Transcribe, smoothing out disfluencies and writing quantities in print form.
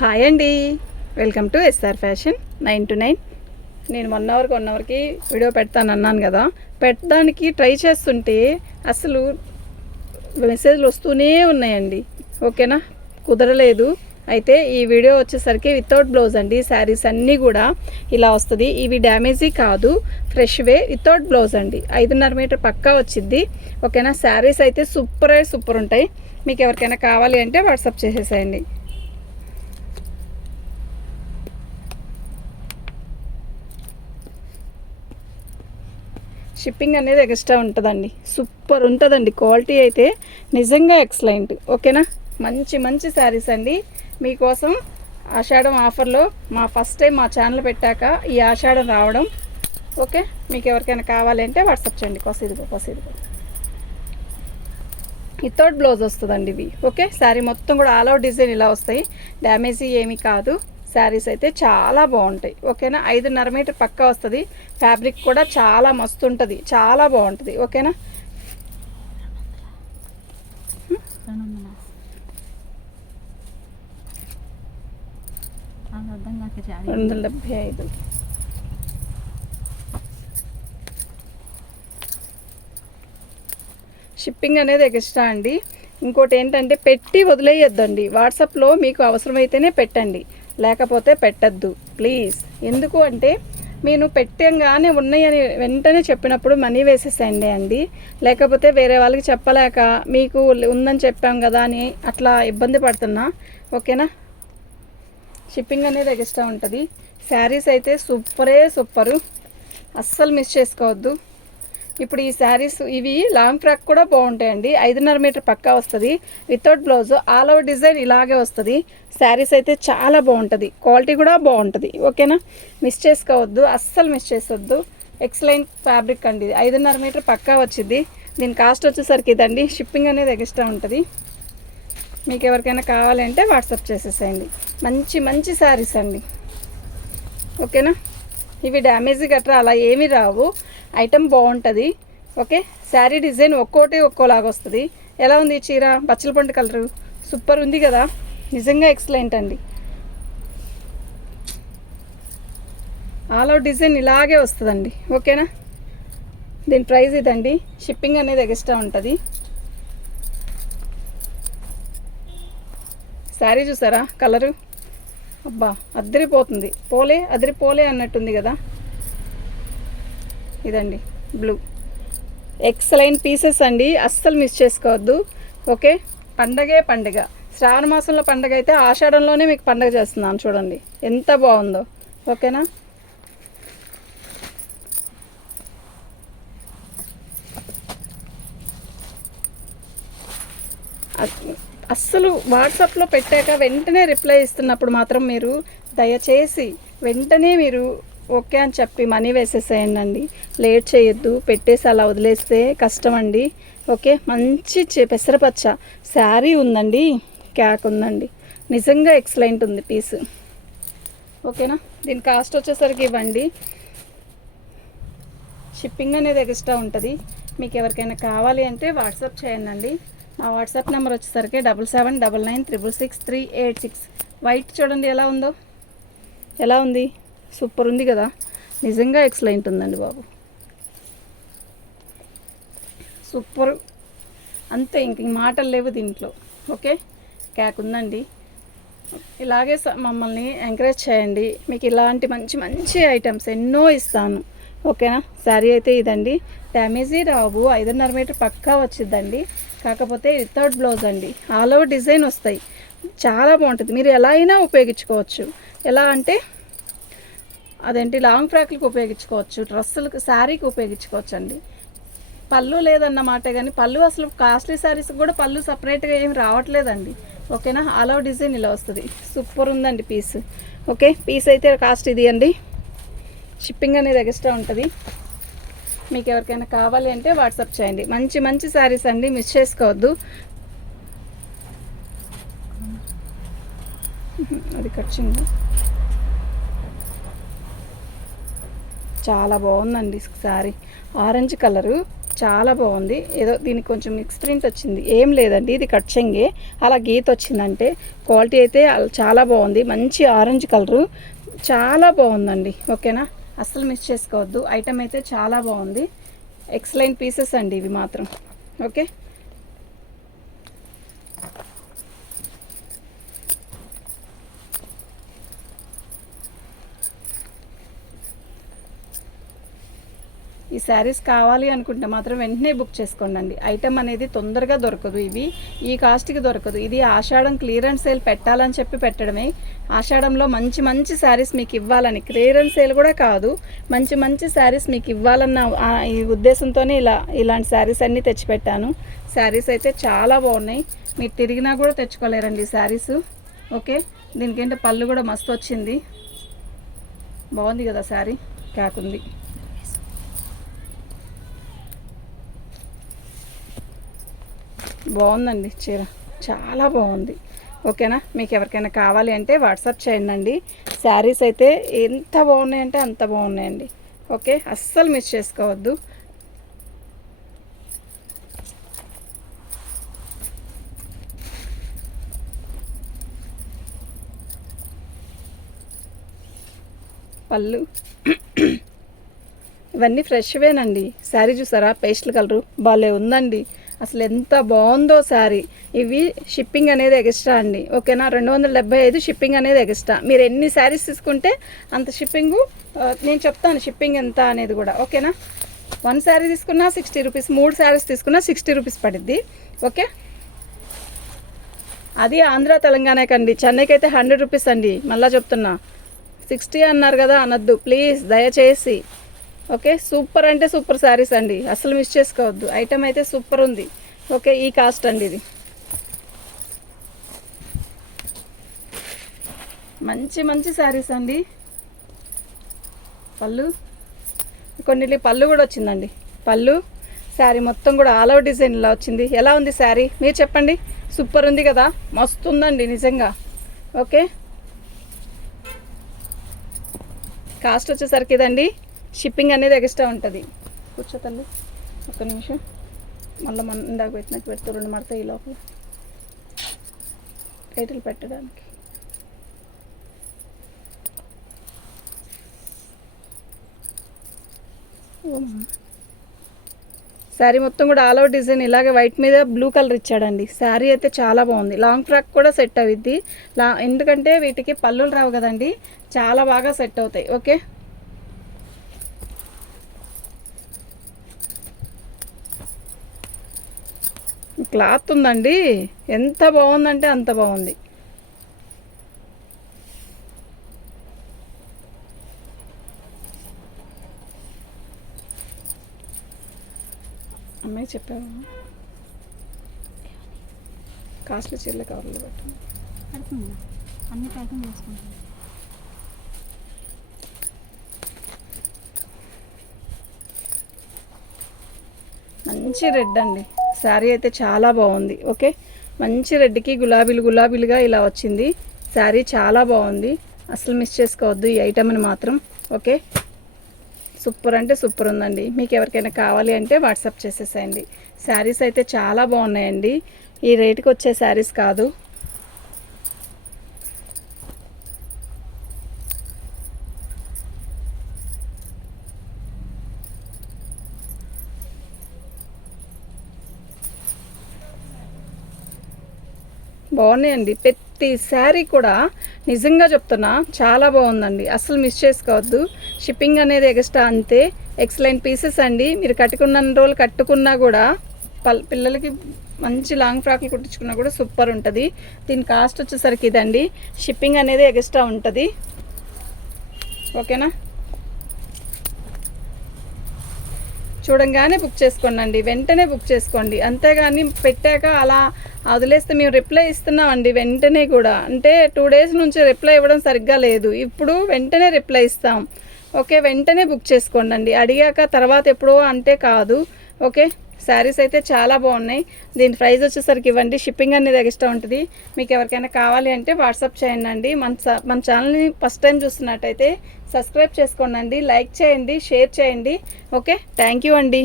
Hi అండి, welcome to SR fashion 9 to 9. నేను 1 అవర్కి video పెడతాను అన్నాను కదా. పెట్టడానికి ట్రై చేస్తుంటే అసలు మెసేజ్లు వస్తూనే ఉన్నాయండి. ఓకేనా, కుదరలేదు. అయితే ఈ వీడియో వచ్చేసరికి వితౌట్ బ్లౌజ్ అండి. శారీస్ అన్నీ కూడా ఇలా వస్తుంది. ఇవి డ్యామేజీ కాదు, ఫ్రెష్వే వితౌట్ బ్లౌజ్ అండి. 5.5 మీటర్ పక్కా వచ్చింది. ఓకేనా, శారీస్ అయితే సూపర్ ఉంటాయి. మీకు ఎవరికైనా కావాలి అంటే వాట్సాప్ చేసేసేయండి. షిప్పింగ్ అనేది ఎక్స్ట్రా ఉంటుందండి. సూపర్ ఉంటుందండి. క్వాలిటీ అయితే నిజంగా ఎక్సలెంట్. ఓకేనా, మంచి శారీస్ అండి మీకోసం. ఆషాఢం ఆఫర్లో ఫస్ట్ టైం మా ఛానల్ పెట్టాక ఈ ఆషాఢం రావడం. ఓకే, మీకు ఎవరికైనా కావాలంటే వాట్సాప్ చేయండి. కొసిదిగో వితౌట్ బ్లౌజ్ వస్తుందండి ఇవి. ఓకే, శారీ మొత్తం కూడా ఆల్ అవుట్ డిజైన్ ఇలా వస్తాయి. డ్యామేజీ ఏమీ కాదు. శారీస్ అయితే చాలా బాగుంటాయి. ఓకేనా, 5.5 మీటర్ పక్కా వస్తుంది. ఫ్యాబ్రిక్ కూడా చాలా మస్తు ఉంటుంది, చాలా బాగుంటుంది. ఓకేనా, 275. షిప్పింగ్ అనేది ఎక్స్ట్రా అండి. ఇంకోటి ఏంటంటే పెట్టి వదిలేయొద్దండి. వాట్సాప్లో మీకు అవసరమైతేనే పెట్టండి, లేకపోతే పెట్టద్దు ప్లీజ్. ఎందుకు అంటే నేను పెట్టంగానే ఉన్నాయని వెంటనే చెప్పినప్పుడు మనీ వేసేసేయండి అండి. లేకపోతే వేరే వాళ్ళకి చెప్పలేక మీకు ఉందని చెప్పాం కదా అని అట్లా ఇబ్బంది పడుతున్నా. ఓకేనా, షిప్పింగ్ అనేది ఎక్స్ట్రా ఉంటుంది. శారీస్ అయితే సూపరు, అస్సలు మిస్ చేసుకోవద్దు. ఇప్పుడు ఈ శారీస్ ఇవి లాంగ్ ఫ్రాక్ కూడా బాగుంటాయండి. 5.5 మీటర్ పక్కా వస్తుంది without blouse. All over design ఇలాగే వస్తుంది. శారీస్ అయితే చాలా బాగుంటుంది, క్వాలిటీ కూడా బాగుంటుంది. ఓకేనా, మిస్ చేసుకోవద్దు, అస్సలు మిస్ చేసుకోవద్దు. ఎక్సలెంట్ ఫ్యాబ్రిక్ అండి. 5.5 మీటర్ పక్కా వచ్చింది. దీని కాస్ట్ వచ్చేసరికి ఇదండి. షిప్పింగ్ అనేది ఎక్స్ట్రా ఉంటుంది. మీకు ఎవరికైనా కావాలంటే వాట్సాప్ చేసేసేయండి. మంచి శారీస్ అండి. ఓకేనా, ఇవి డ్యామేజ్ గట్రా అలా ఏమీ రావు. ఐటమ్ బాగుంటుంది. ఓకే, శారీ డిజైన్ ఒక్కోలాగా వస్తుంది. ఎలా ఉంది ఈ చీర? బచ్చల పండు కలరు సూపర్ ఉంది కదా, నిజంగా ఎక్సలెంట్ అండి. ఆల్ అవుట్ డిజైన్ ఇలాగే వస్తుందండి. ఓకేనా, దీని ప్రైస్ ఇదండి. షిప్పింగ్ అనేది ఎక్స్ట్రా ఉంటుంది. శారీ చూసారా కలరు? అబ్బా అదిరిపోలే అన్నట్టుంది కదా. ఇదండి బ్లూ, ఎక్సలెంట్ పీసెస్ అండి, అస్సలు మిస్ చేసుకోవద్దు. ఓకే, పండగ శ్రావణ మాసంలో పండగ అయితే ఆషాఢంలోనే మీకు పండగ చేస్తున్నాను. చూడండి ఎంత బాగుందో. ఓకేనా, అస్సలు వాట్సాప్లో పెట్టాక వెంటనే రిప్లై ఇస్తున్నప్పుడు మాత్రం మీరు దయచేసి వెంటనే మీరు ఓకే అని చెప్పి మనీ వేసేసేయండి. లేట్ చేయొద్దు, పెట్టేసి అలా వదిలేస్తే కష్టం అండి. ఓకే, మంచి పెసరపచ్చ శారీ ఉందండి, క్యాక్ ఉందండి, నిజంగా ఎక్సలెంట్ ఉంది పీస్. ఓకేనా, దీని కాస్ట్ వచ్చేసరికి ఇవ్వండి. షిప్పింగ్ అనేది ఎక్స్ట్రా ఉంటుంది. మీకు ఎవరికైనా కావాలి అంటే వాట్సాప్ చేయండి. మా వాట్సాప్ నెంబర్ వచ్చేసరికి 7799666386. వైట్ చూడండి ఎలా ఉంది, సూపర్ ఉంది కదా, నిజంగా ఎక్సలెంట్ ఉందండి బాబు, సూపర్. అంతే, ఇంక మాటలు లేవు దీంట్లో. ఓకే, క్యాక్ ఉందండి. ఇలాగే మమ్మల్ని ఎంకరేజ్ చేయండి. మీకు ఇలాంటి మంచి ఐటమ్స్ ఎన్నో ఇస్తాను. ఓకేనా, శారీ అయితే ఇదండి. డ్యామేజీ రావు. 5.5 మీటర్ పక్కా వచ్చిందండి. కాకపోతే వితౌట్ బ్లౌజ్ అండి. ఆల్ ఓవర్ డిజైన్ వస్తాయి. చాలా బాగుంటుంది. మీరు ఎలా అయినా ఉపయోగించుకోవచ్చు. ఎలా అంటే అదేంటి లాంగ్ ఫ్రాక్లకు ఉపయోగించుకోవచ్చు, డ్రెస్సులకు, శారీకి ఉపయోగించుకోవచ్చు అండి. పళ్ళు లేదన్నమాట, కానీ పళ్ళు అసలు కాస్ట్లీ శారీస్కి కూడా పళ్ళు సపరేట్గా ఏమి రావట్లేదండి. ఓకేనా, ఆల్ ఓవర్ డిజైన్ ఇలా వస్తుంది. సూపర్ ఉందండి పీస్. ఓకే, పీస్ అయితే కాస్ట్ ఇది అండి. షిప్పింగ్ అనేది ఎక్స్ట్రా ఉంటుంది. మీకు ఎవరికైనా కావాలి అంటే వాట్సాప్ చేయండి. మంచి శారీస్ అండి, మిస్ చేసుకోవద్దు. అది కట్చింది, చాలా బాగుందండి శారీ. ఆరెంజ్ కలరు చాలా బాగుంది. ఏదో దీనికి కొంచెం మిక్స్ ప్రింట్ వచ్చింది, ఏం లేదండి, ఇది కట్ చెంగే అలా గీత వచ్చిందంటే. క్వాలిటీ అయితే చాలా బాగుంది, మంచి ఆరెంజ్ కలరు, చాలా బాగుందండి. ఓకేనా, అస్సలు మిస్ చేసుకోవద్దు. ఐటమ్ అయితే చాలా బాగుంది, ఎక్సలెంట్ పీసెస్ అండి ఇవి మాత్రం. ఓకే, ఈ శారీస్ కావాలి అనుకుంటే మాత్రం వెంటనే బుక్ చేసుకోండి. ఐటమ్ అనేది తొందరగా దొరకదు, ఇవి ఈ కాస్ట్కి దొరకదు. ఇది ఆషాఢం క్లియరెన్స్ సేల్ పెట్టాలని చెప్పి పెట్టడమే. ఆషాఢంలో మంచి మంచి శారీస్ మీకు ఇవ్వాలని, క్లియరెన్స్ సేల్ కూడా కాదు, మంచి మంచి శారీస్ మీకు ఇవ్వాలన్న ఈ ఉద్దేశంతోనే ఇలాంటి శారీస్ అన్నీ తెచ్చిపెట్టాను. శారీస్ అయితే చాలా బాగున్నాయి, మీరు తిరిగినా కూడా తెచ్చుకోలేరండి శారీస్. ఓకే, దీనికంటే పళ్ళు కూడా మస్తు వచ్చింది, బాగుంది కదా శారీ, కాకుంది. బాగుందండి చీర, చాలా బాగుంది. ఓకేనా, మీకు ఎవరికైనా కావాలి అంటే వాట్సాప్ చేయండి. శారీస్ అయితే ఎంత బాగున్నాయంటే అంత బాగున్నాయండి. ఓకే, అస్సలు మిస్ చేసుకోవద్దు. పళ్ళు ఇవన్నీ ఫ్రెష్వేనండి. శారీ చూసారా, పేస్టల్ కలరు భలే ఉందండి, అసలు ఎంత బాగుందో శారీ. ఇవి షిప్పింగ్ అనేది ఎక్స్ట్రా అండి. ఓకేనా, 275 షిప్పింగ్ అనేది ఎక్స్ట్రా. మీరు ఎన్ని శారీస్ తీసుకుంటే అంత షిప్పింగు నేను చెప్తాను, షిప్పింగ్ ఎంత అనేది కూడా. ఓకేనా, 1 శారీ తీసుకున్నా 60 రూపీస్, 3 శారీస్ తీసుకున్నా 60 రూపీస్ పడుద్ది. ఓకే, అది ఆంధ్ర తెలంగాణకండి. చెన్నైకి అయితే 100 రూపీస్ అండి. మళ్ళీ చెప్తున్నా, 60 అన్నారు కదా అనొద్దు ప్లీజ్, దయచేసి. ఓకే, సూపర్ అంటే సూపర్ శారీస్ అండి, అసలు మిస్ చేసుకోవద్దు. ఐటమ్ అయితే సూపర్ ఉంది. ఓకే, ఈ కాస్ట్ అండి ఇది. మంచి మంచి శారీస్ అండి. పళ్ళు కొన్నిటి పళ్ళు కూడా వచ్చిందండి. పళ్ళు శారీ మొత్తం కూడా ఆల్ ఓవర్ డిజైన్ ఇలా వచ్చింది. ఎలా ఉంది శారీ మీరు చెప్పండి, సూపర్ ఉంది కదా, మస్తు ఉందండి నిజంగా. ఓకే, కాస్ట్ వచ్చేసరికి ఇదండి, షిప్పింగ్ అనేది ఎక్స్ట్రా ఉంటుంది. కూర్చో తల్లి, ఒక్క నిమిషం, మళ్ళీ మన ఇందాక పెట్టినట్టు పెడితే 2 మడతాయి ఈ లోపల టైటిల్ పెట్టడానికి. శారీ మొత్తం కూడా ఆల్ ఓవర్ డిజైన్ ఇలాగే వైట్ మీద బ్లూ కలర్ ఇచ్చాడండి. శారీ అయితే చాలా బాగుంది, లాంగ్ ఫ్రాక్ కూడా సెట్ అవుద్ది. ఎందుకంటే వీటికి పళ్ళులు రావు కదండి, చాలా బాగా సెట్ అవుతాయి. ఓకే, క్లాత్ ఉందండి, ఎంత బాగుందంటే అంత బాగుంది. అమ్మాయి చెప్పావా కాస్ట్లీ చీరల కవర్లు పెట్టండి, అన్ని ప్యాకింగ్ చేసుకుంటాను. మంచి రెడ్ అండి, శారీ అయితే చాలా బాగుంది. ఓకే, మంచి రెడ్కి గులాబీలుగా ఇలా వచ్చింది. శారీ చాలా బాగుంది, అసలు మిస్ చేసుకోవద్దు ఈ ఐటమ్ని మాత్రం. ఓకే, సూపర్ అంటే సూపర్ ఉందండి. మీకు ఎవరికైనా కావాలి అంటే వాట్సాప్ చేసేసేయండి. శారీస్ అయితే చాలా బాగున్నాయండి, ఈ రేటుకి వచ్చే శారీస్ కాదు. బాగున్నాయండి, ప్రతి శారీ కూడా నిజంగా చెప్తున్నా చాలా బాగుందండి, అసలు మిస్ చేసుకోవద్దు. షిప్పింగ్ అనేది ఎక్స్ట్రా అంతే. ఎక్సలెంట్ పీసెస్ అండి, మీరు కట్టుకున్న రోజులు కట్టుకున్నా కూడా పిల్లలకి మంచి లాంగ్ ఫ్రాక్లు కుట్టించుకున్నా కూడా సూపర్ ఉంటుంది. దీని కాస్ట్ వచ్చేసరికి ఇదండి, షిప్పింగ్ అనేది ఎక్స్ట్రా ఉంటుంది. ఓకేనా, చూడంగానే బుక్ చేసుకోండి, వెంటనే బుక్ చేసుకోండి. అంతేగాని పెట్టాక అలా వదిలేస్తే మేము రిప్లై ఇస్తున్నామండి వెంటనే కూడా. అంటే 2 డేస్ నుంచి రిప్లై ఇవ్వడం సరిగ్గా లేదు, ఇప్పుడు వెంటనే రిప్లై ఇస్తాం. ఓకే, వెంటనే బుక్ చేసుకోండి, అడిగాక తర్వాత ఎప్పుడో అంటే కాదు. ఓకే, శారీస్ అయితే చాలా బాగున్నాయి. దీని ప్రైస్ వచ్చేసరికి ఇవ్వండి, షిప్పింగ్ అనేది ఎక్స్ట్రా ఉంటుంది. మీకు ఎవరికైనా కావాలి అంటే వాట్సాప్ చేయండి. మన ఛానల్ని ఫస్ట్ టైం చూస్తున్నట్టయితే సబ్స్క్రైబ్ చేసుకోండి, లైక్ చేయండి, షేర్ చేయండి. ఓకే, థ్యాంక్ యూ అండి.